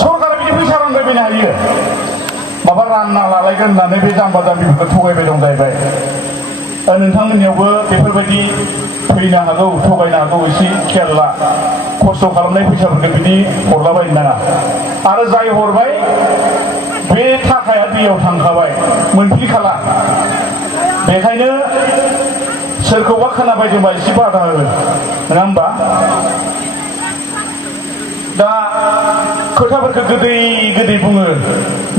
सरकारा बिदि फैसा रानबायबायनो हायो माबा रानना लालायगोन होननानै बे जाम्बा जाम्बिफोरखौ थगायबाय दं जाहैबाय नोंथांमोननियावबो बेफोरबायदि फैनो हागौ थगायनो हागौ एसे खेयाल ला खस्थ' खालामनाय फैसाफोरखौ बिदि हरलाबायनो नाङा आरो जाय हरबाय बे थाखाया दैयाव थांखाबाय मोनफिनखाला बेखायनो सोरखौबा खोनाबायदोंबा एसे बादा हो नङा होमबा दा खोथाफोरखौ गोदै गोदै बुङो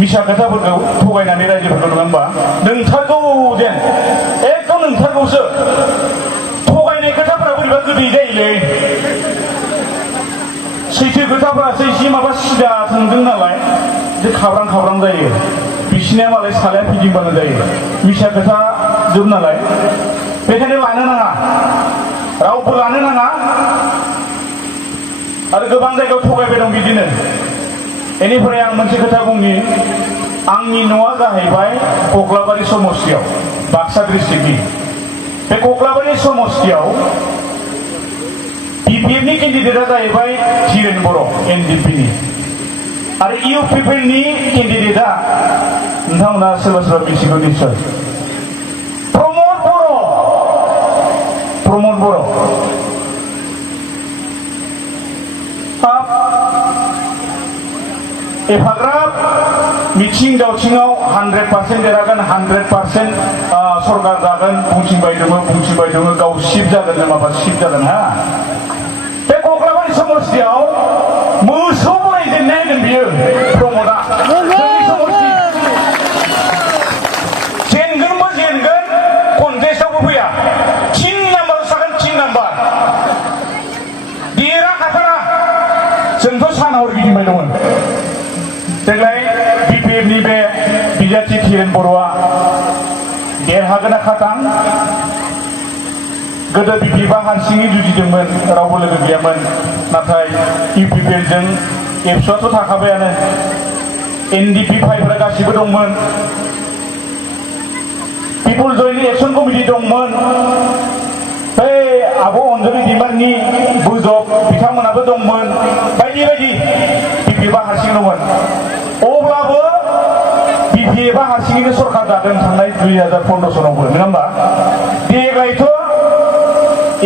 मिसा खोथाफोरखौ थगायनानै रायजोफोरखौ नङा होमबा नोंथारगौ जेन एकदम नोंथारगौसो थगायनाय खोथाफोरा बोरैबा गोदै जायोलै सैथो खोथाफोरासो एसे माबा सिदा थांदों नालाय एसे खाब्रां खाब्रां जायो बिसिनिया मालाय सालाया फिदिंबानो जायो मिसा खोथा जोब नालाय बेखायनो लानो नाङा रावबो लानो नाङा आरो गोबां जायगायाव थगायबाय दं बिदिनो बेनिफ्राय आं मोनसे खोथा बुंनि आंनि न'आ जाहैबाय कक्लाबारि समस्तियाव बाक्सा डिस्ट्रिक्टनि बे कक्लाबारि समस्तियाव बिपिएफनि केन्डिडेटआ जाहैबाय धीरेन बर' एनडिपिनि आरो इउपिपिएलनि केन्डिडेटआ नोंथांमोना सोरबा सोरबा मिथिगौ निश्चय प्रमद बर' एफाग्राब मिथिं दावथिङाव 100% देरहागोन 100% सरकार जागोन बुंथिबाय दङ गाव सिफ जागोन माबा सिफ जागोन हा बे कक्लाबारि समस्तियाव मोसौ बोरायजेननाय होगोन बियो प्रमदआ जोंनि समस्ति जेनगोनबो जेनगोन कन्टेस्टआवबो फैया 3 नाम्बाराव जागोन 3 नाम्बार देरहाखाथारा जोंथ' सानावर गिदिंबाय दंमोन देग्लाय बिपिएफनि बे बिजाथि धीरेन बर'आ देरहागोन ना खाथां गोदो बिपिएफआ हारसिङै जुजिदोंमोन रावबो लोगो गैयामोन नाथाय इउपिपिएलजों एबसुआथ' थाखाबायानो एनडिपि भाइफोरा गासिबो दंमोन पिपुल जयन्ट एक्सन कमिटि दंमोन बै आब' अनजलि दैमारिनि बुजब बिथांमोनाबो दंमोन बायदि बायदि बिपिएफआ हारसिं दंमोन अब्लाबो बिपिएफआ हारसिङैनो सरकार जादों थांनाय 2015 सनावबो नङा होमबा देग्लायथ'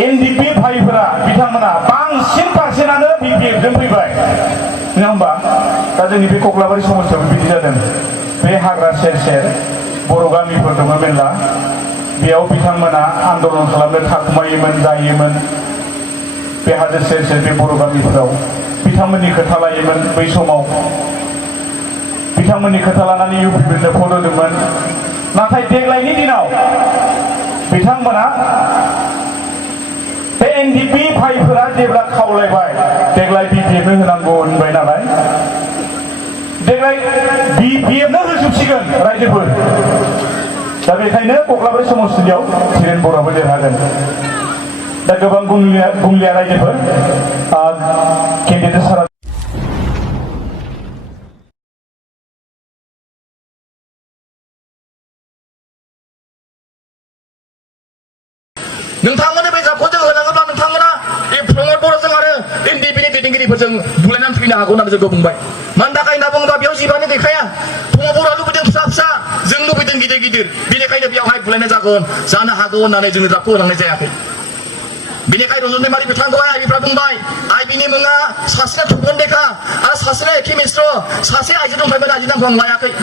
एनडिपि भाइफोरा बिथांमोना बांसिन पार्सेन्टआनो बिपिएफजों फैबाय नङा होमबा दा जोंनि बे कक्लाबारि समस्तियाव बिदि जादों बे हाग्रा सेर सेर बर' गामिफोर दङ मेरला बेयाव बिथांमोना आन्दलन खालामनो थाखुमायोमोन जायोमोन बे हाजो सेर सेर बे बर' गामिफोराव बिथांमोननि खोथा लायोमोन बै समाव बिथांमोननि खोथा लानानै इउपिपिएलनो भट होदोंमोन नाथाय देग्लायनि दिनाव बिथांमोना बे एनडिपि भाइफोरा जेब्ला खावलायबाय देग्लाय बिपिएफनो होनांगौ होनबाय नालाय देग्लाय बिपिएफनो होजोबसिगोन रायजोफोर दा बेखायनो कक्लाबारि समस्तियाव धीरेन बर'आबो देरहागोन दा गोबां गुंलिया रायजोफोर केन्डिडेट सारा नोंथांमोननि बे जाबखौ जों होनाङोब्ला नोंथांमोना बे प्रमद बर'जों आरो एनडिपिनि दैदेनगिरिफोरजों बुलायनानै फैनो हागौ होननानै जोंखौ बुंबाय मानि थाखाय होनना बुङोबा बेयाव जिबानो गैखाया प्रमद बर'आ लुबैदों फिसा फिसा जों लुबैदों गिदिर गिदिर बेनिखायनो बेयावहाय बुलायनाय जानो हागौ होननानै जोङो जाबखौ होलांनाय जायाखै बेनिखायनो रन्जन दैमारि बिथांखौहाय आइबिफ्रा बुंबाय आइबिनि मुङा सासेया थपन देखा आरो सासेया एके मिश्र सासे आइजो दंफायोमोन आइजो नामखौ आं लायाखै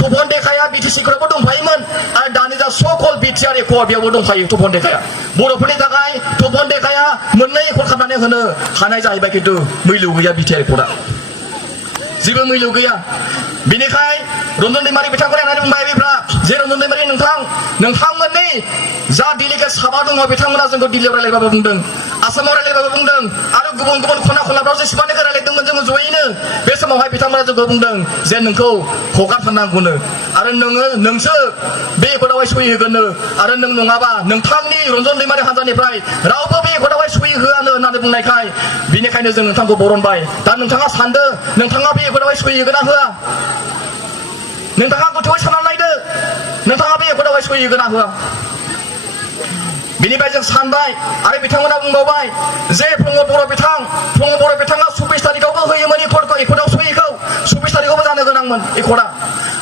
थपन देखाया बिटिसिफोरावबो दंफायोमोन आरो दानि जा सकल बिटिआर एख' बेयावबो दंफायो थपन देखाया बर'फोरनि थाखाय थपन देखाया मोननै एख' खालामनानै होनो हानाय जाहैबाय खिन्थु मैलु गैया बिटिआर एख'आ जेबो मैलु गैया बेनिखाय रन्जन दैमारि बिथांखौ नायनानै बुंबाय आइबिफ्रा जे रन्जन दैमारि नोंथांमोननि जा डेलिगेट साबा दङ बिथांमोना जोंखौ दिल्लीयाव रायलायबाबो बुंदों आसामाव रायलायबाबो बुंदों आरो गुबुन गुबुन खना खनलाफ्राव जेसेबांनो रायलायदोंमोन जोङो जयैनो बे समावहाय बिथांमोना जोंखौ बुंदों जे नोंखौ हगारथारनांगौनो आरो नोंसो बे एकर्डआवहाय सहि होगोननो आरो नों नङाबा नोंथांनि रन्जन दैमारि हान्जानिफ्राय रावबो बे एकर्डआवहाय सहि होआनो होननानै बुंनायखाय बेनिखायनो जों नोंथांखौ बरनबाय दा नोंथाङा सानदो नोंथाङा बे एकर्डआवहाय सहि होगोन ना होआ नोंथाङा गोथौयै साननानै नायदो नोंथाङा बे एकर्डआवहाय सहि होगोन ना होआ बेनिफ्राय जों सानबाय आरो बिथांमोना बुंबावबाय जे प्रमद बर' बिथाङा 24 तारिखआवबो होयोमोन एकर्डआव सहिखौ मोजांमोन एकर्डआ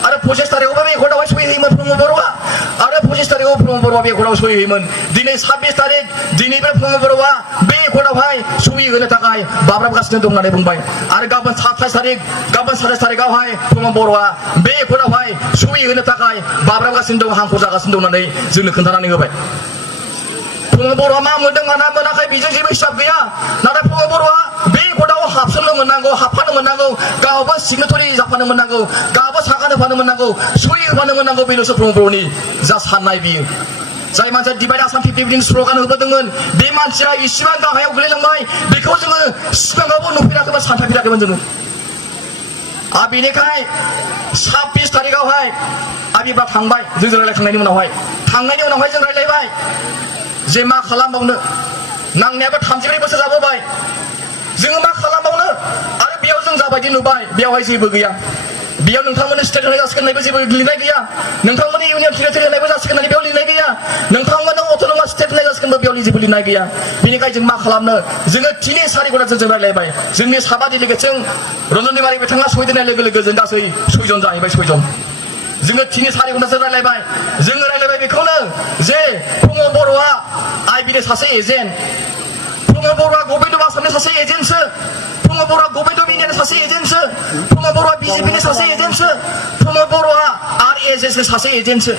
आरो 25 तारिखआवबो बे एकर्डआवहाय सहिहोयोमोन प्रमद बर'आ आरो 25 तारिखआव प्रमद बर'आ बे एकर्डआव सहिहोयोमन दिनै 26 तारिख दिनै बे प्रमद बर'आ बे एकर्डआवहाय सहि होनो थाखाय बाब्राबगासिनो दं होननानै बुंबाय आरो गाबोन 27 तारिखआवहाय प्रमद बर'आ बे एकर्डआवहाय सहि होनो थाखाय बाब्राबगासिनो दं हांखुर जागासिनो दं होननानै जोंनो खोन्थानानै होबाय प्रमद बर'आ मा मोनदों मा मोनाखै बेजों जेबो हिसाब गैया नाथाय प्रमद बर'आ बे एकर्डआव हाबसननो मोननांगौ हाबफानो मोननांगौ गावबो सिगनेटरि जाफानो मोननांगौ गावबो सागान होफानो मोननांगौ सहि होफानो मोननांगौ बेल'सो प्रमद बर'नि जा साननाय बियो जाय मानसिया डिभाइड आसाम 50 स्ल'गान होबोदोंमोन बे मानसिया इसिबां गाहायाव गोलैलांबाय बेखौ जोङो सिगाङावबो नुफेराखैमोन सानफेराखैमोन जोङो आरो बेनिखाय 26 तारिखआवहाय आबिबा थांबाय जों रायलायखांनायनि उनावहाय जों रायलायबाय जे मा खालामबावनो नांनायाबो 34 बोसोर जाबोबाय जोङो मा खालामबावनो आरो बेयाव जों जाबायदि नुबाय बेयावहाय जेबो गैया बेयाव नोंथांमोननि स्टेट होनाय जासिगोन होननायबो जेबो लिरनाय गैया नोंथांमोननि इउनियन टेरिटरि होनायबो जासिगोन होननानै बेयाव लिरनाय गैया नोंथांमोननो अट'नमास स्टेट होनाय जासिगोनबो बेयाव जेबो लिरनाय गैया बेनिखायनो जों मा खालामनो जोङो 3-4 घन्टाजों जों रायलायबाय जोंनि साबा डेलिगेटजों रन्जन दैमारि बिथाङा सहैदेरनाय लोगो लोगो जों गासै 6 जन जाहैबाय 6 जन जोङो 3-4 घन्टासो रायलायबाय जोङो रायलायबाय बेखौनो जे प्रमद बर'आ आइबिनि सासे एजेन्ट प्रमद बर'आ गभर्नमेन्ट अफ आसामनि सासे एजेन्टसो प्रमद बर'आ गभर्नमेन्ट अफ इन्डियानि सासे एजेन्टसो प्रमद बर'आ बिजेपिनि सासे एजेन्टसो प्रमद बर'आ आरएसएसनि सासे एजेन्टसो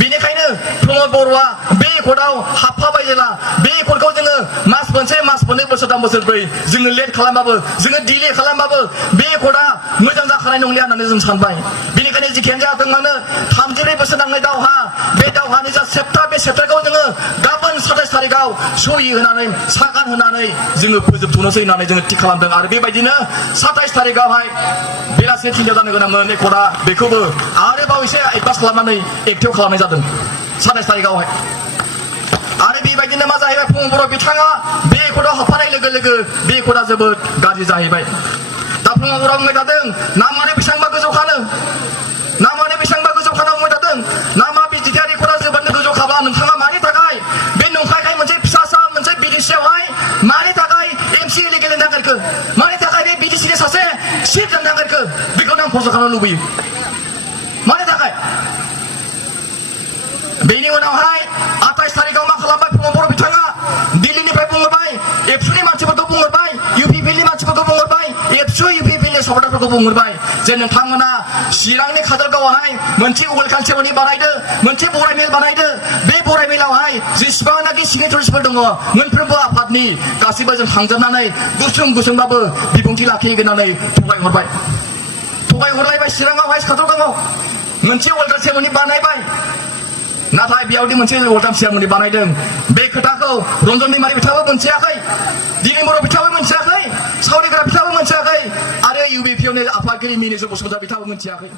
बेनिखायनो प्रमद बर'आ बे एकर्डआव हाबफाबाय जेला बे एकर्डखौ जोङो मास मोननै बोसोरथाम बोसोरब्रै जोङो लेट खालामबाबो जोङो डिले खालामबाबो बे एकर्डआ मोजां जाखानाय नंलिया होननानै जों सानबाय बेनिखायनो जिखियानो जाथों मानो 34 बोसोर नांनाय दावहा बे दावहानि जा सेप्टार बे सेप्टारखौ जोङो गाबोन 27 तारिखआव सहि होनानै सागान होनानै जोङो फोजोबथ'नोसै होननानै जोङो थिग खालामदों आरो बेबायदिनो 27 तारिखआवहाय बेलासि 3 जानो गोनांमोन एकर्डआ बेखौबो आरोबाव एसे एडभान्स खालामनानै एक्टिभ खालामनाय जादों 27 तारिखआवहाय आरो बेबायदिनो मा जाहैबाय प्रमद बर' बिथाङा बे एकर्डआव हाबफानाय लोगो लोगो बे एकर्डआ जोबोद गाज्रि जाहैबाय दा प्रमद बर'आ बुंबाय थादों नामानो बेसेबांबा गोजौ खानो बुंबाय थादों नामा बिटिआर एकर्डआ जोबोद गोजौ खाबा नोंथाङा मानि थाखाय बे नंखायखाय मोनसे फिसासा मोनसे बिडिसिआवहाय मानि थाखाय एमसिएलए गेलेनो नागिरखो मानि थाखाय बे बिडिसिनि सासे सिट जानो नागिरखो बेखौनो आं प्रश्न खालामनो लुबैयो मानि थाखाय बेनि उनावहाय 28 तारिखआव मा खालामबाय प्रमद बर' बिथाङा दिल्लीनिफ्राय बुंहरबाय एबसुनि मानसिफोरखौ बुंहरबाय इउपिपिएलनि मानसिफोरखौ बुंहरबाय एबसु इउपिपिएलनि सापर्टारफोरखौ बुंहरबाय जे नोंथांमोना चिरांनि काजलगावआवहाय मोनसे वेलकाम सेरेमनि बानायदो मोनसे बराय मेल बानायदो बे बराय मेलावहाय जेसेबांनाखि सिगनेटारिसफोर दङ मोनफ्रोमबो आफादनि गासैबो जों थांजोबनानै गुसुंबाबो बिबुंथि लाखिगोन होननानै थगायहरलायबाय चिराङावहाय काजलगावआव मोनसे वेलकाम सेरेमनि बानायबाय नाथाय बेयावदि मोनसे वेलकाम सेरेमनि बानायदों बे खोथाखौ रन्जन दैमारि बिथाङाबो मोनथियाखै दिलीप बर' बिथाङाबो मोनथियाखै सावरिग्रा बिथाङाबो मोनथियाखै आरो इउबिपिएलनि आफादगिरि मिनिजर बसुमतारी बिथाङाबो मोनथियाखै